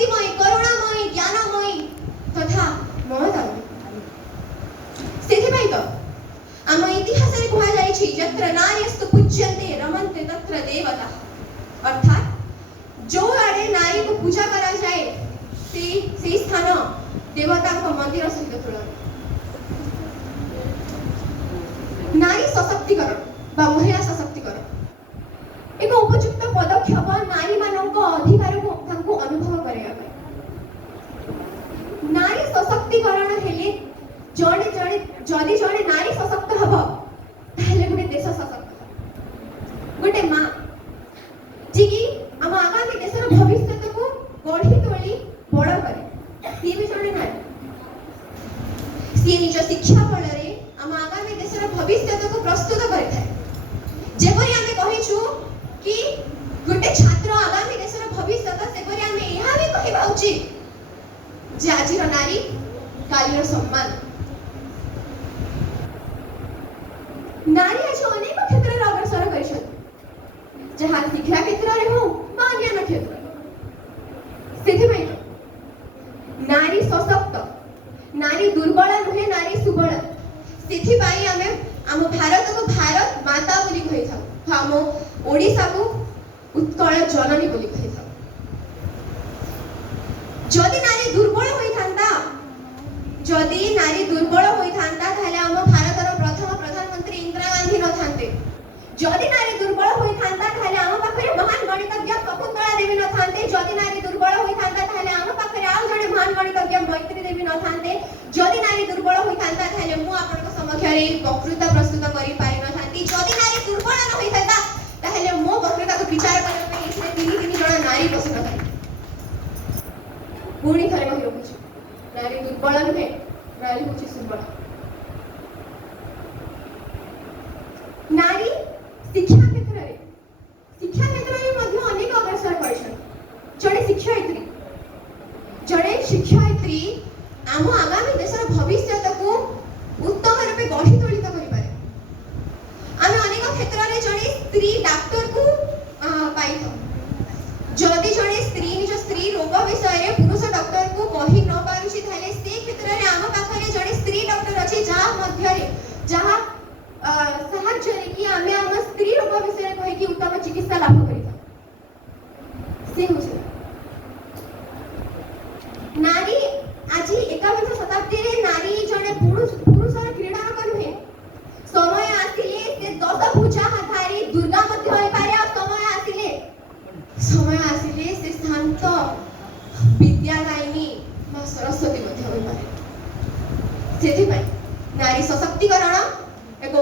भक्तिमय करुणामय ज्ञानमय तथा ममतामय सेथिपाई तो आम इतिहास रे कुहा जाय छी यत्र नार्यस्तु पूज्यन्ते रमन्ते तत्र देवता अर्थात जो आड़े नारी को पूजा करा जाए से स्थान देवता को मंदिर सहित तुलन नारी सशक्तिकरण बा महिला सशक्तिकरण एक उपयुक्त पदक्षेप नारी मानक अधिकार को तांको अनुभव करेगा नारी सशक्तिकरण हेले जणे जणे जदि जणे नारी सशक्त हबो ताहले गुटे देश सशक्त गुटे मां जी की हम आगामी देशर भविष्य को गढ़ी तोली बड़ करे सी भी जणे नारी सी निज शिक्षा बल रे हम आगामी देशर भविष्य को प्रस्तुत करथाय जेपरि हमें कहिछु कि गुटे छात्र आगामी देशर भविष्य सेपरि हमें यहा भी कहिबा उचित जे आजिर नारी कालिर सम्मान नारी आज अनेक क्षेत्र रे अग्रसर करिछन जहा शिक्षा क्षेत्र रे हो मा ज्ञान क्षेत्र सेथि में नारी सशक्त नारी दुर्बल नुहे नारी सुबल सेथि पाई हमें हम भारत को भारत माता बोली कहि थाउ हम ओडिसा को उत्कल जननी बोली कहि थाउ जदि नारी दुर्बल होई थांता जदि नारी दुर्बल होई थांता ताले हम भारत रो प्रथम प्रधानमंत्री इंदिरा गांधी न थांते जदि नारी दुर्बल होई थांता ताले हम पाखरे महान गणितज्ञ शकुंतला देवी न थांते जदि नारी दुर्बल होई थांता ताले हम पाखरे आउ जणे महान गणितज्ञ मैत्री देवी न थांते जदि नारी दुर्बल होई थांता ताले मु आपन को समक्षरे वक्तृता प्रस्तुत करि पारि न थांती जदि नारी दुर्बल न होई थांता ताले मो वक्तृता को विचार करबा पे इसने तीन जण नारी पसंद करे पुणी थरे कहि रखुछु नारी दुर्बल नुहे नारी होछि सुबल नारी शिक्षा क्षेत्र रे मध्य अनेक अग्रसर करिछन जणे शिक्षयित्री आम आगामी देशर भविष्य को उत्तम रूपे गढ़ी तोलित करि पारे आमे अनेक क्षेत्र रे जणे स्त्री डॉक्टर को पाई था जदि जणे स्त्री निज स्त्री रोग विषय रे पुरुष डॉक्टर को कहि न पारुछि थाले से क्षेत्र रे आम पाखरे जणे स्त्री डॉक्टर अछि जहा मध्य रे जहा साहाय्य रे कि आमे आम स्त्री रोग विषय रे कहि कि उत्तम चिकित्सा लाभ करिता से होछि नारी आज 51 शताब्दी रे नारी जणे पुरुष क्रीड़ा नुहे समय आसिले से 10 भुजा हाथारी दुर्गा मध्य होई पारे समय आसिले से शांत विद्यादायिनी मां सरस्वती मध्य होई पारे सेथि पई नारी सशक्तिकरण एक